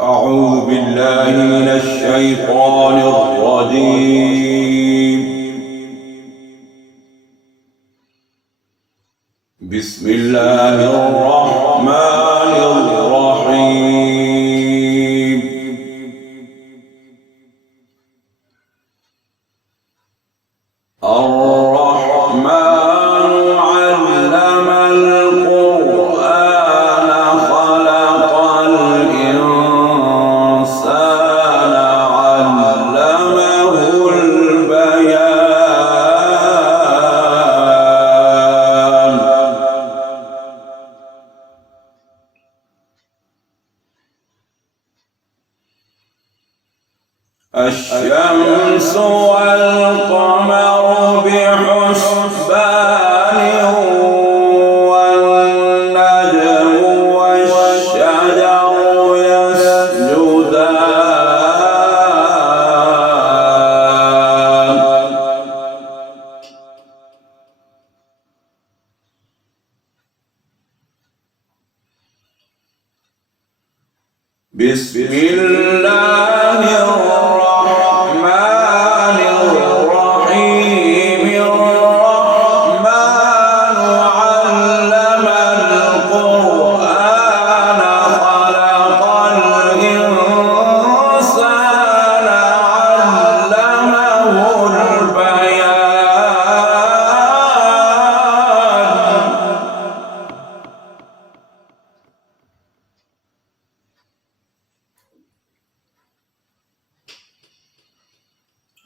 أعوذ بالله من الشيطان الرجيم. بسم الله الرحمن الرحيم. الرحمن علم القرآن خلق الإنسان علمه البيان. الشمس والقمر بحسبان والنجم والشجر يسجدان. بسم الله الرحمن الرحيم. الرحمن علم القرآن خلق الإنسان علمه البيان.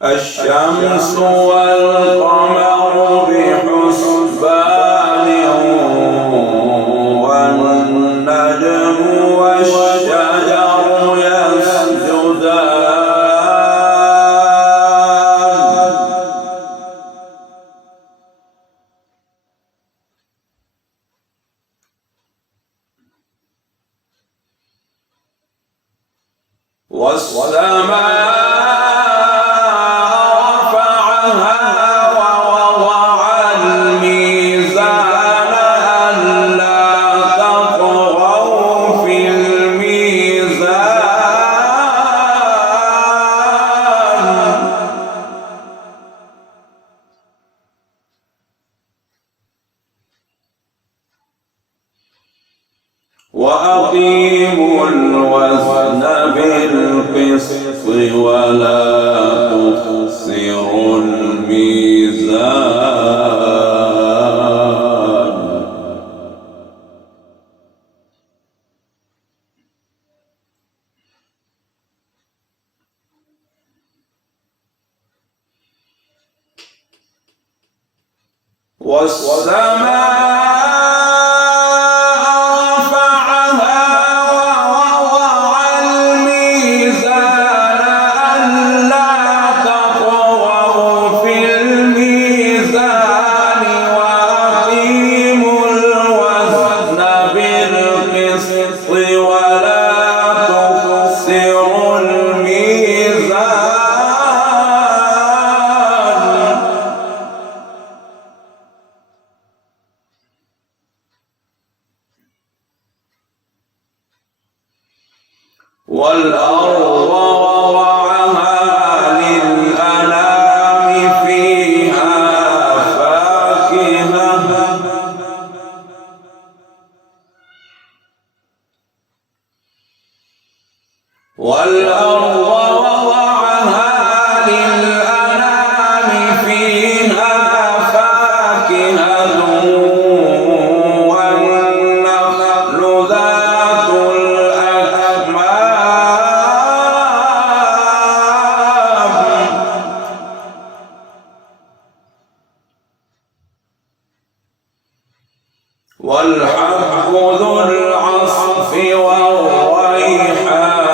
الشمس والقمر بحسبان والنجم والشجر يسجدان. والسماء وأقيموا الوزن بالقسط ولا تخسروا الميزان. والسماء والأرض وضعها للأنام فيها فاكهة والأرض وضعها للأنام فيها فاكهة والنخل ذات والحب ذو العصف والريحان.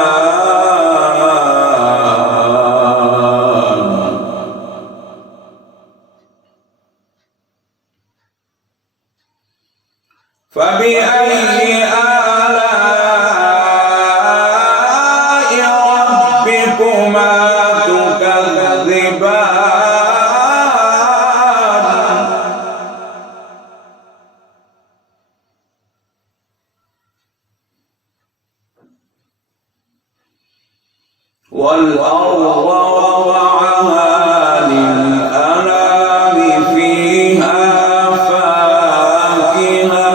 فبأي آلاء ربكما تكذبان والأرض وضعها للأنام فيها فاكهة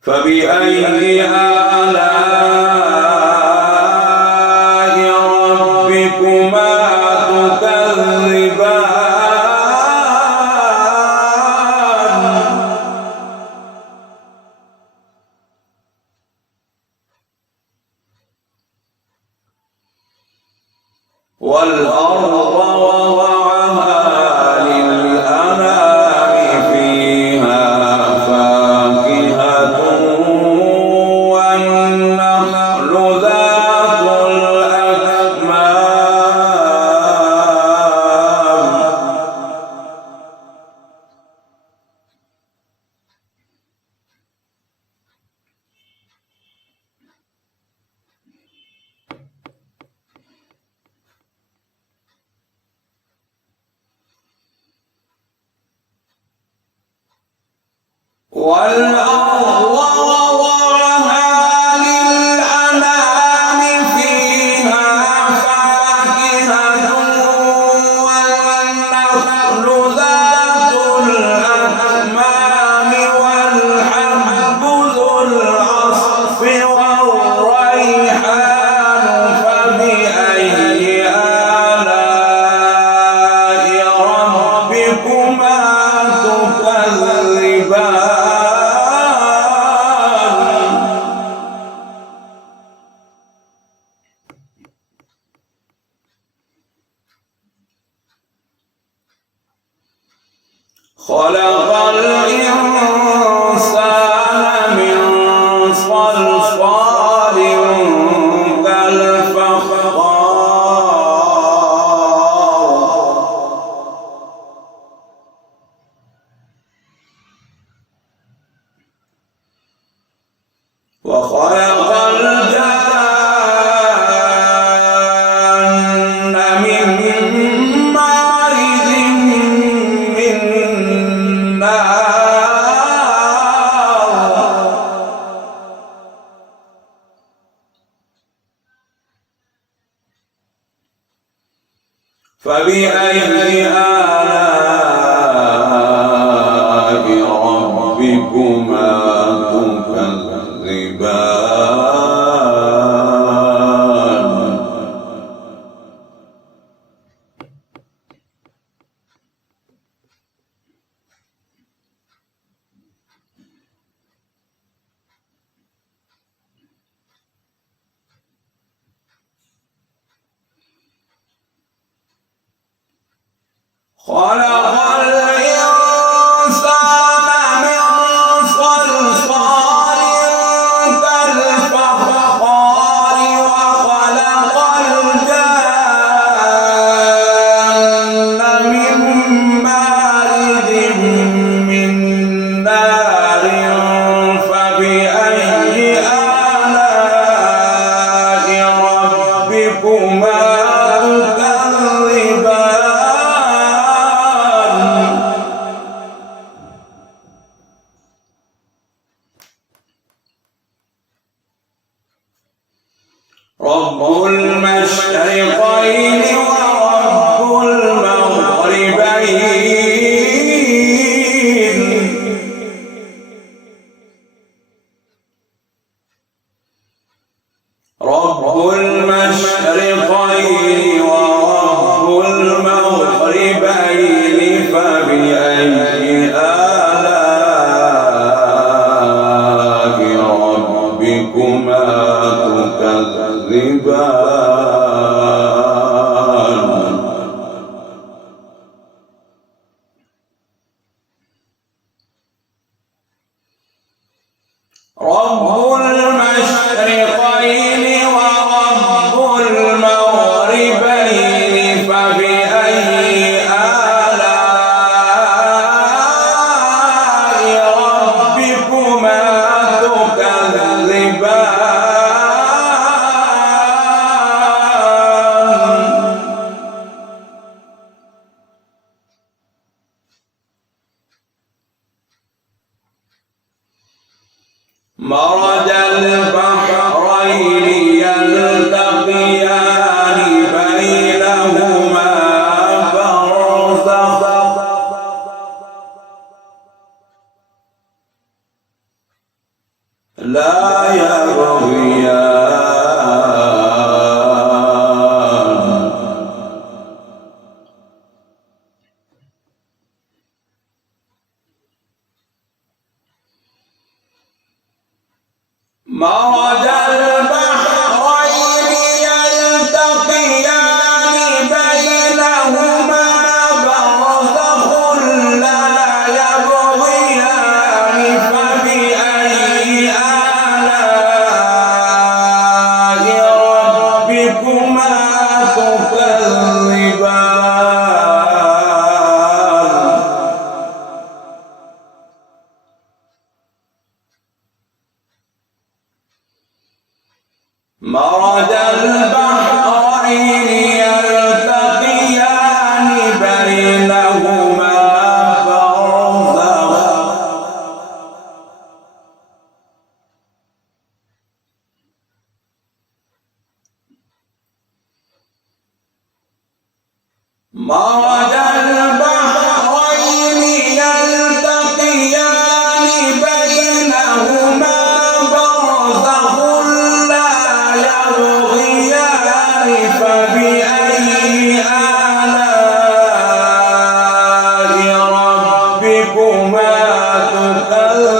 فبأي آلاء ربكما تكذبان والأرض وضعها للأنام فيها فاكهة والنخل ذات الأكمام والأرض وضعها للأنام فيها فاكهة والنخل ذات الأكمام والحب ذو العصف والريحان فبأي آلاء ربكما تكذبان خلق الإنسان من صلصال كالفخار وخلق الجان من مارج من نار فبأي آلاء ربكما تكذبان خلق الإنسان من صلصال كالفخار وخلق الجان من مارج من نار فبأي آلاء ربكما تكذبان رب المشرقين ورب المغربين رب المشرقين ورب المغربين فبأي آلاء ربكما تكذبان مرج البحرين يلتقيان بينهما برزخ لا يبغيان مرج البحرين يلتقيان بينهما برزخ لا يبغيان فبأي آلاء ربكما تكذبان مرج البحرين يلتقيان بينهما برزخ مرج البحرين يلتقيان بينهما برزخ لا يبغيان فبأي آلاء ربكما تكذبان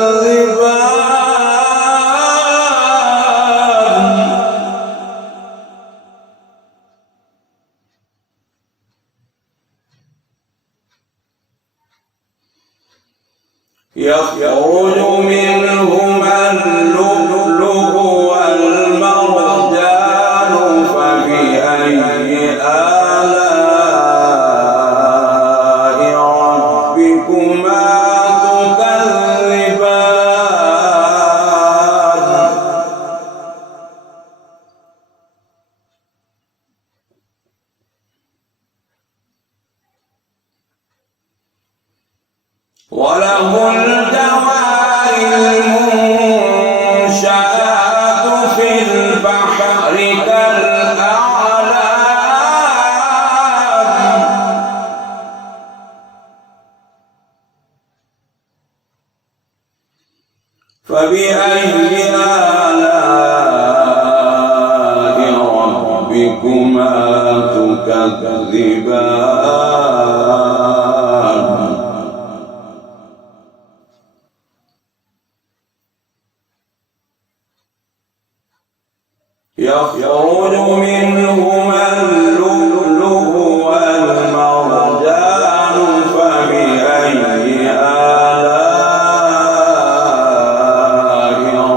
يخرج منهما اللؤلؤ والمرجان فبأي آلاء ربكما تكذبان وله الجوار المنشآت في البحر كالأعلام فبأي آلاء ربكما تكذبان يخرج منهما اللؤلؤ والمرجان فبأي آلاء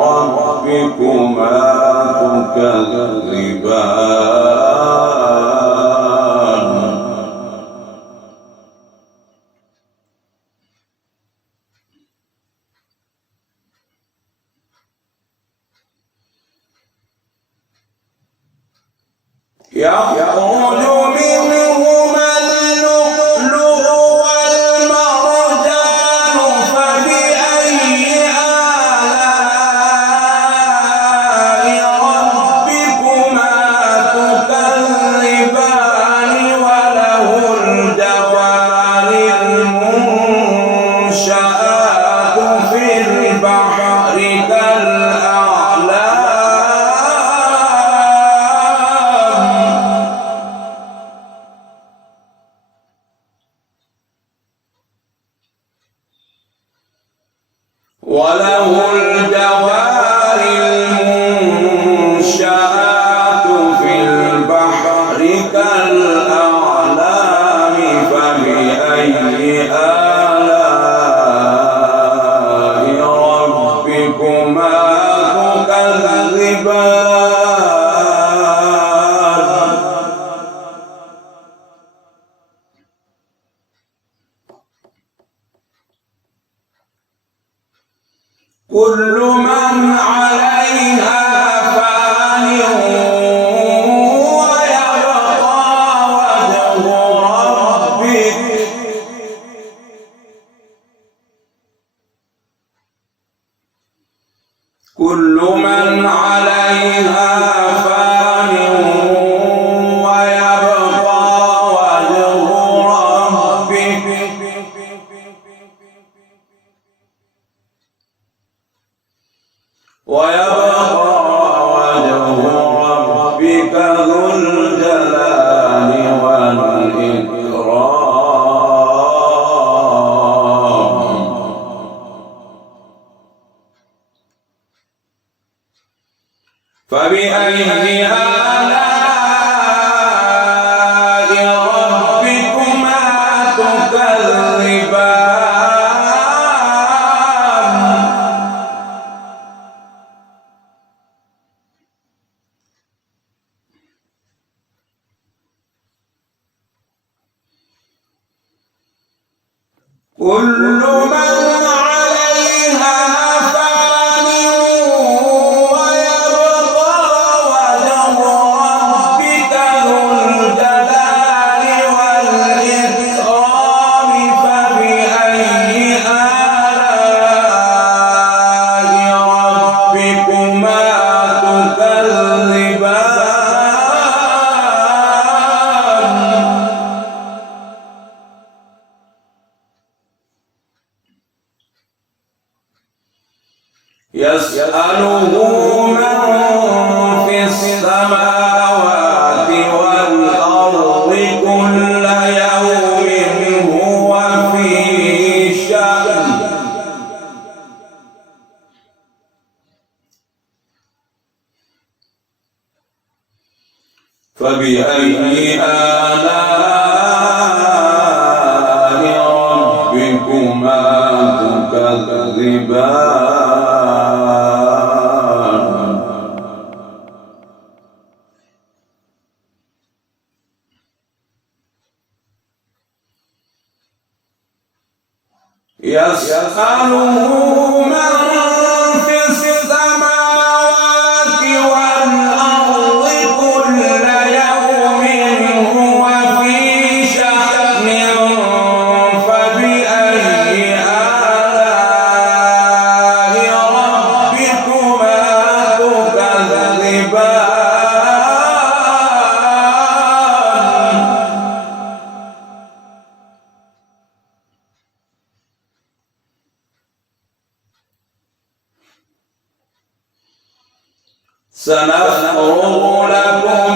ربكما تكذبان يخرج منهما اللؤلؤ والمرجان فبأي آلاء ربكما تكذبان وله الجوار المنشآت في البحر كالأعلام من عليها فان ويبقى وجه ربك كل من عليها فان ويبقى وجه ربك ذو الجلال والإكرام فبأي آلاء ربكما تكذبان كل من عليها فان ويبقى وجه ربك ذو الجلال والإكرام فبأي آلاء ربكما تكذبان يسأله من في السماوات والأرض كل يوم هو في شأن فبأي آلاء ربكما تكذبان يسأله من في السماوات والأرض كل يوم هو في شأن فبأي آلاء ربكما تكذبان سنفرغ لكم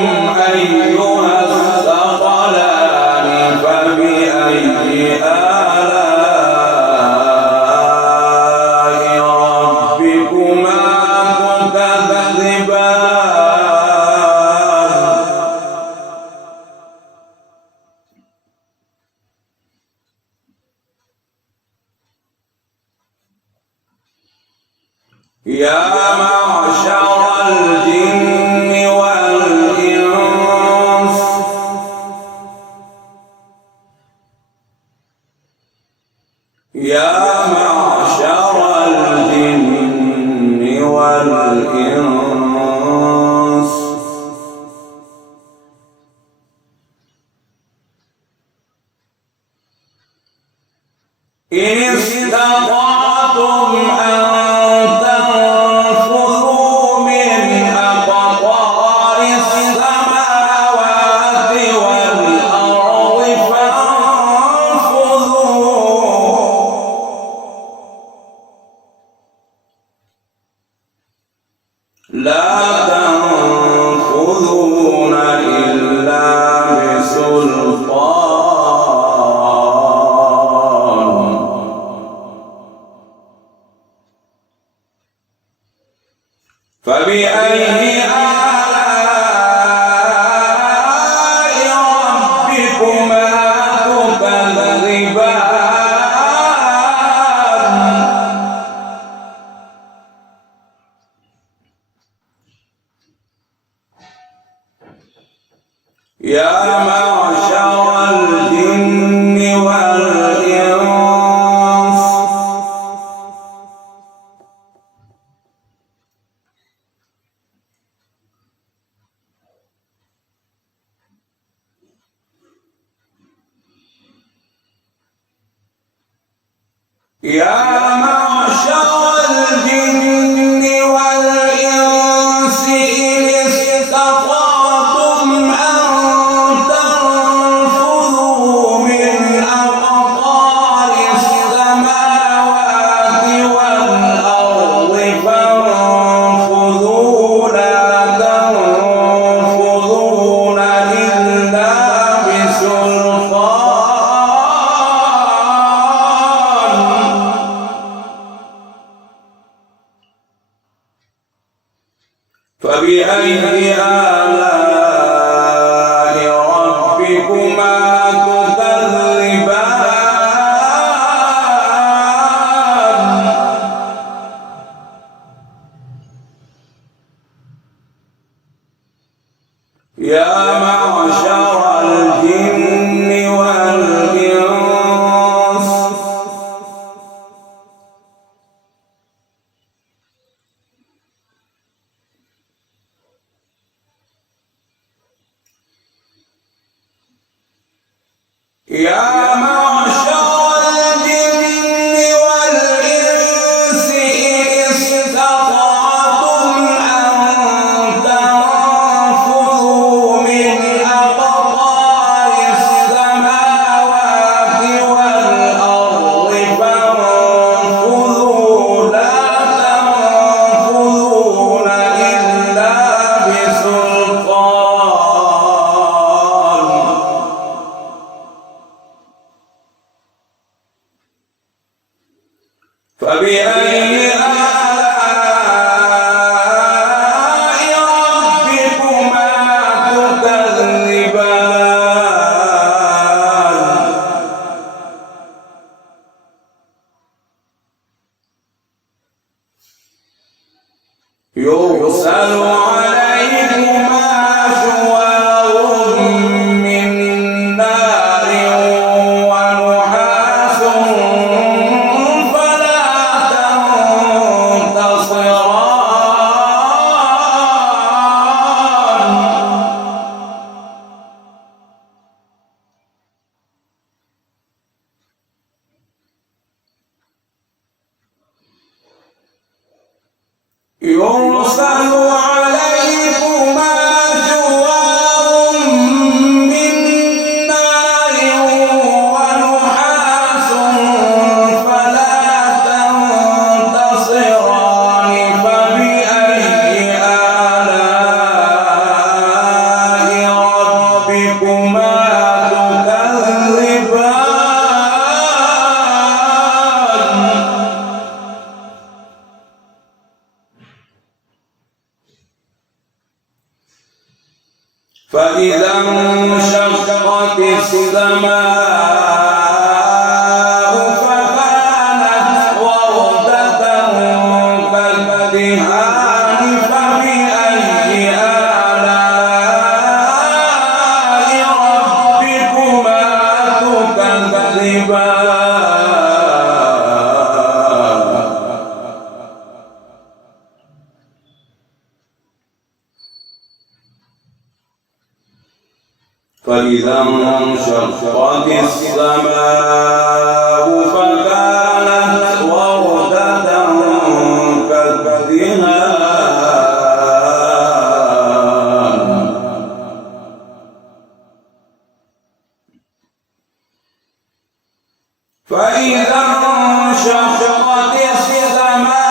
أيها الثقلان فبأي آلاء ربكما تكذبان يا معشر الجن والإنس يا معشر الجن والإنس إن استطعتم أن تنفذوا من أقطار السماوات والأرض فانفذوا لا تنفذون إلا بسلطان فبأي آلاء ربكما تكذبان يا معشر الجن والإنس يا معشر الجن والإنس إن استطعتم أن تنفذوا من أقطار السماوات والأرض فانفذوا لا تنفذون إلا بسلطان فبأي آلاء ربكما تكذبان يا معشر الجن والإنس يا معشر الجن والإنس إن استطعتم أن تنفذوا من أقطار السماوات والأرض فانفذوا لا تنفذون إلا بسلطان فبأي آلاء ربكما تكذبان يرسل عليكما شواظ من نار ونحاس فلا تنتصران يرسل عليكما شواظ من نار ونحاس فلا تنتصران فبأي آلاء ربكما تكذبان فإذا انشقت السماء فكانت وردة كالدهان فبأي آلاء ربكما تكذبان فإذا انشقت السماء فكانت وردة كالدهان فإذا انشقت السماء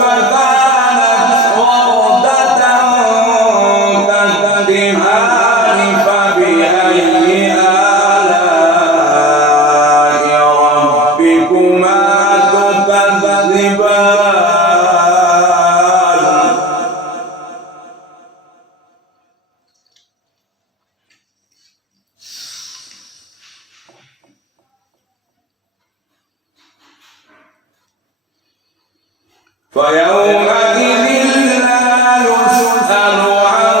فكانت وردة كالدهان فبأي آلاء ربكما تكذبان فيومئذ لا يسأل عن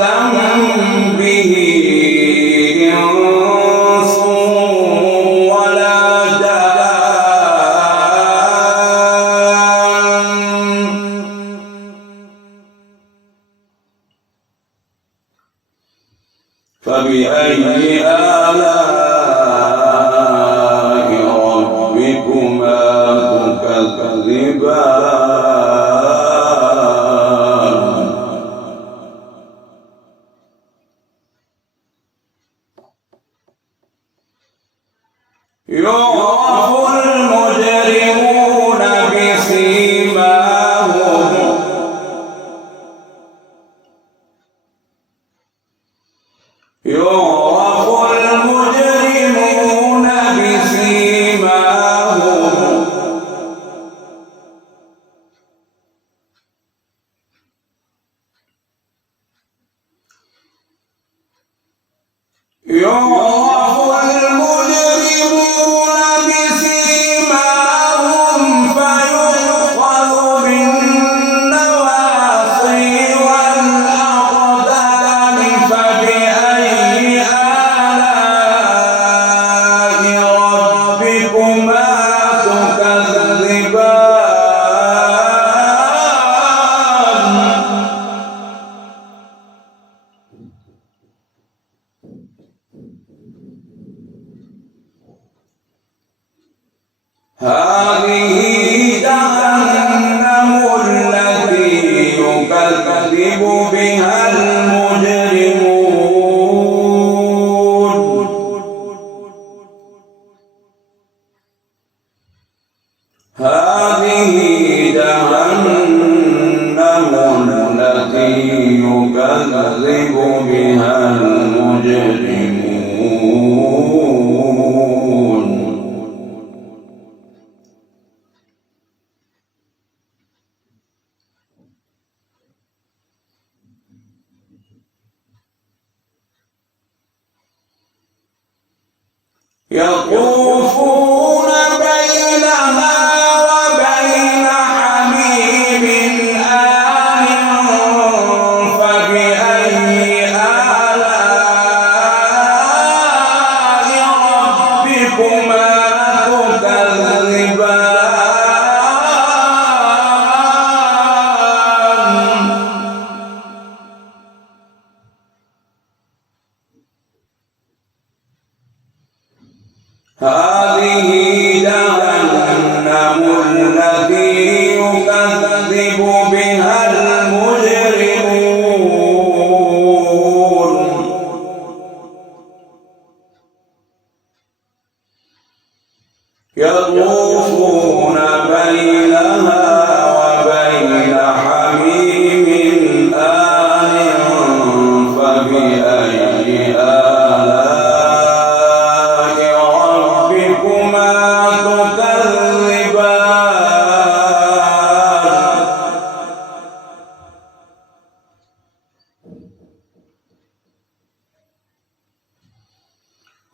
ذنبه إنس ولا جان فبأي آلاء يطوفون بينها وبين حميم آن فبأي آلاء ربكما تكذبان هذه جهنم التي يكذب بها المجرمون يطوفون بينها وبين حميم آن فبأي آلاء ربكما تكذبان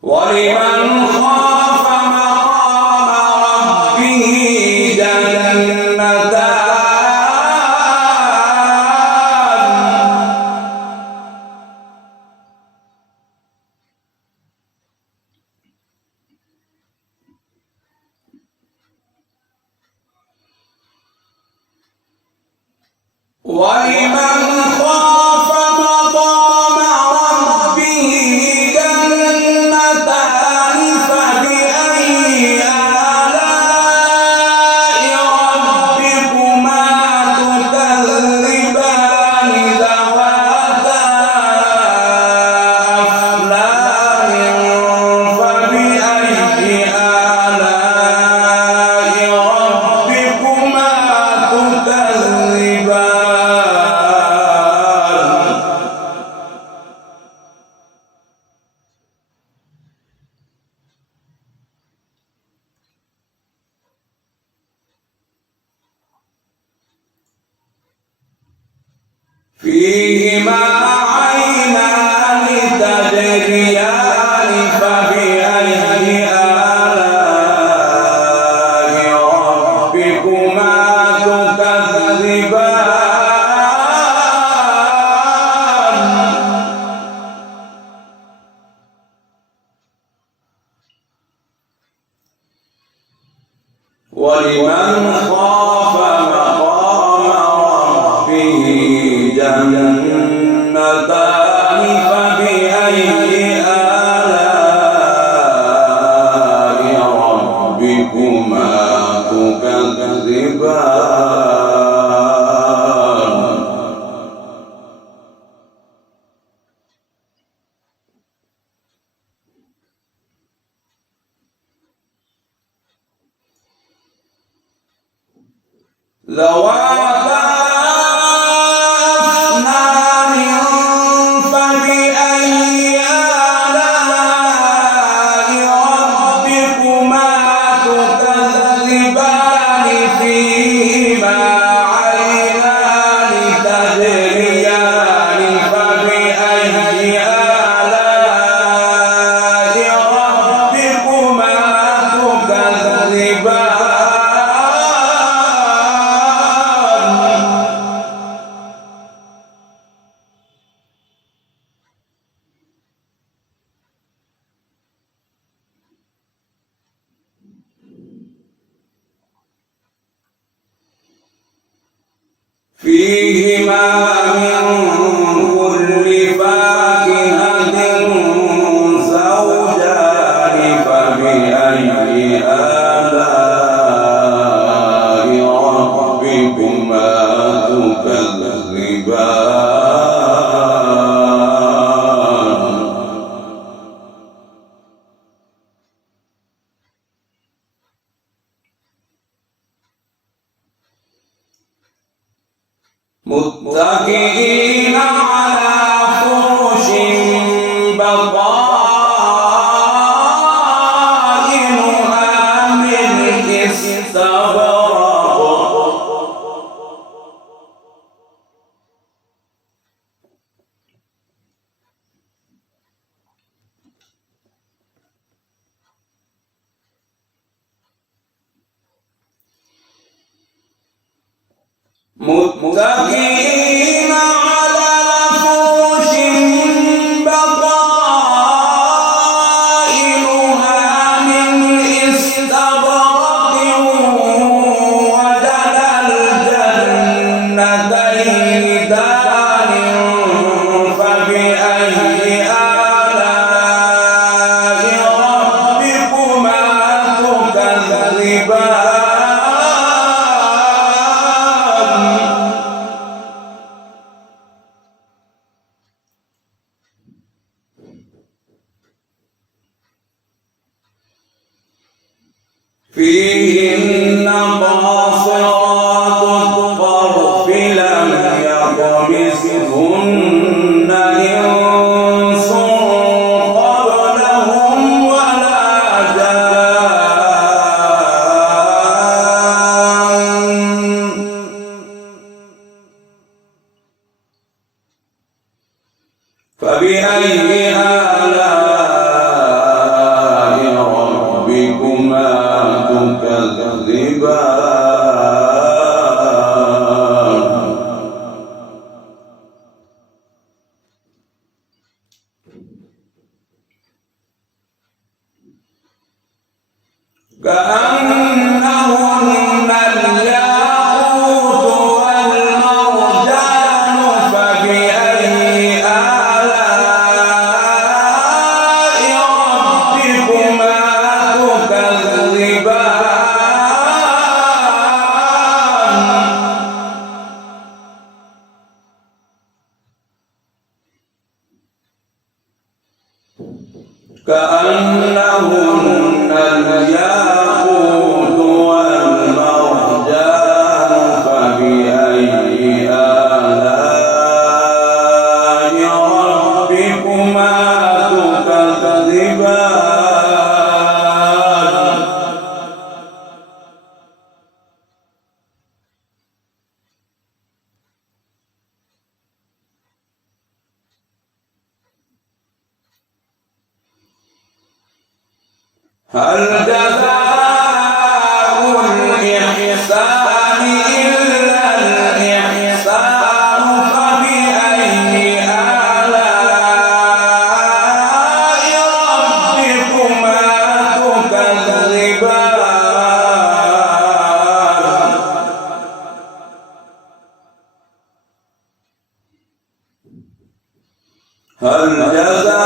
ولمن خاف مقام ربه جنتان ولمن خاف مقام ربه جنتان فبأي آلاء ربكما تكذبان ذواتا أفنان فبأي آلاء ربكما تكذبان فيهما عينان تجريان فبأي آلاء ربكما تكذبان ولمن خاف مقام ربه جنتان فبأي آلاء ربكما تكذبان فيهما من كل فاكهة زوجان فبأي آلاء ربكما تكذبان متكئين على فرش بطائنها من استبرق متكئين على فرش بطائنها من استبرق وجنى الجنتين دان فبأي آلاء ربكما تكذبان فيهن قاصرات الطرف لم يطمثهن إنس قبلهم ولا جان فبأي آلاء ربكما تكذبان كأنهن الياقوت والمرجان فبأي آلاء ربكما تكذبان كأنهن الياقوت والمرجان فبأي آلاء ربكما تكذبان هل جزاء الإحسان إلا الإحسان فبأي آلاء ربكما تكذبان هل جزاء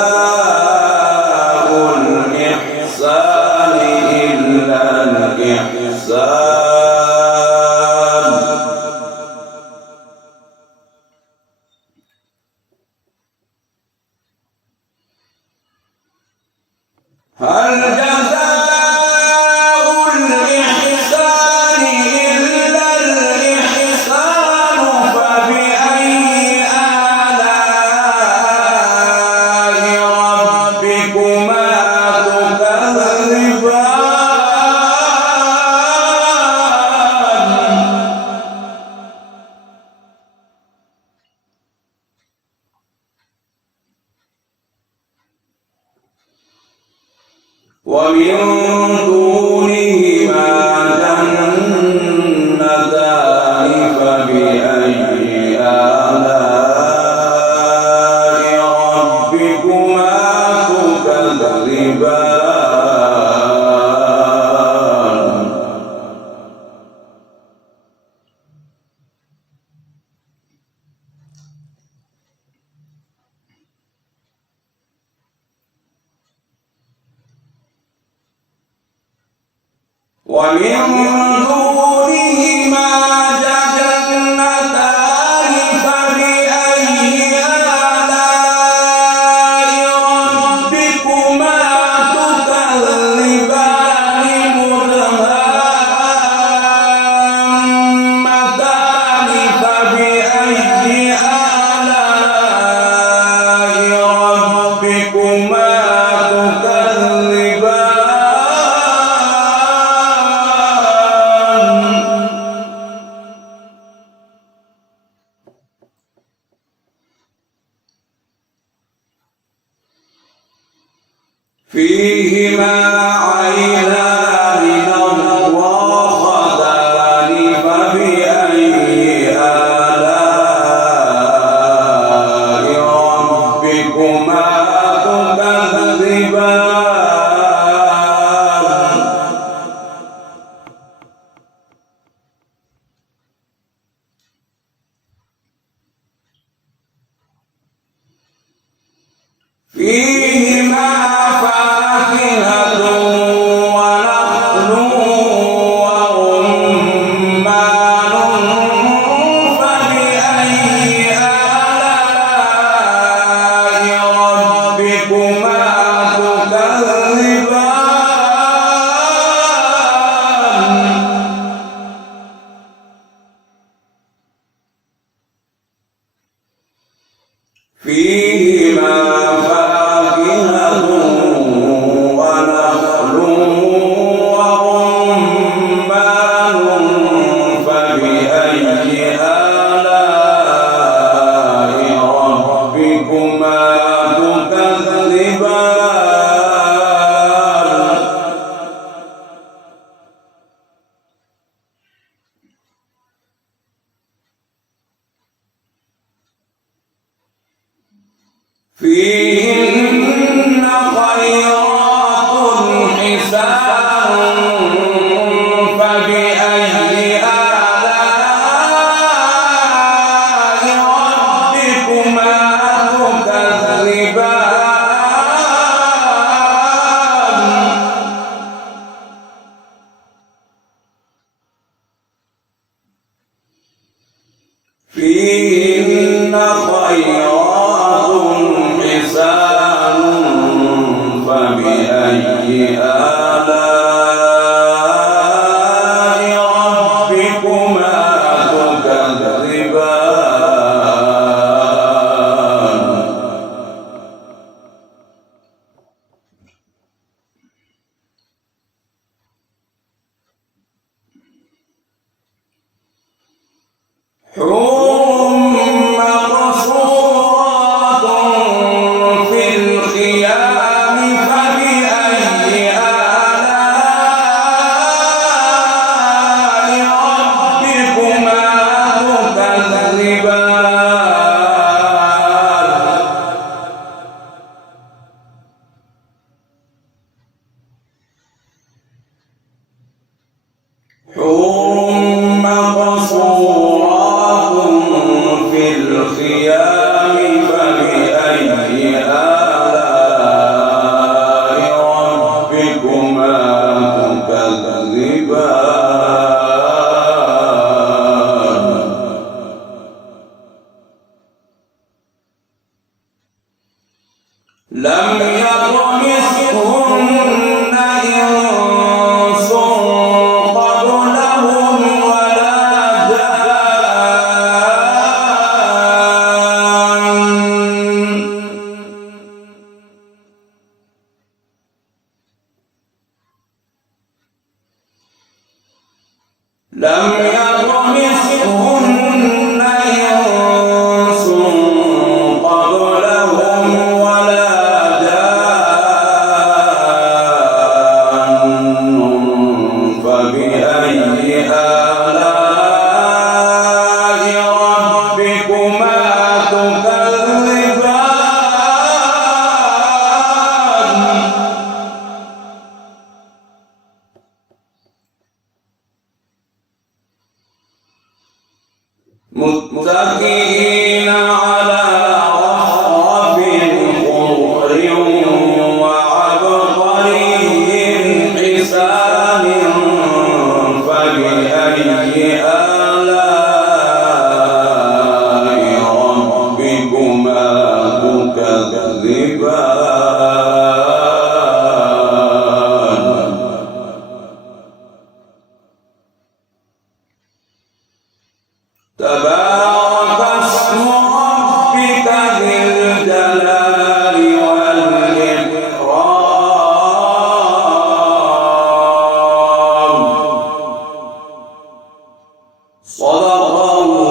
الإحسان إلا الإحسان ومن دونهما جنتان فبأي آلاء ربكما تكذبان ومن دونهما جنتان فبأي آلاء ربكما تكذبان مدهامتان فبأي آلاء ربكما تكذبان فيهما عينان نضاختان فبأي آلاء ربكما تكذبان فيهما فاكهة ونخل ورمان فبأي آلاء ربكما تكذبان فيهما فاكهة ونخل ورمان فبأي آلاء ربكما تكذبان فيهن خيرات حسان فبأي آلاء ربكما تكذبان فيهن خيرات حسان فبأي آلاء ربكما تكذبان حور مقصورات في الخيام فبأي آلاء ربكما تكذبان حور مقصورات متكئين على رفرف خضر وعبقري حسان فبأي آلاء ربكما تكذبان تبارك اسم ربك ذي الجلال والإكرام. صدق الله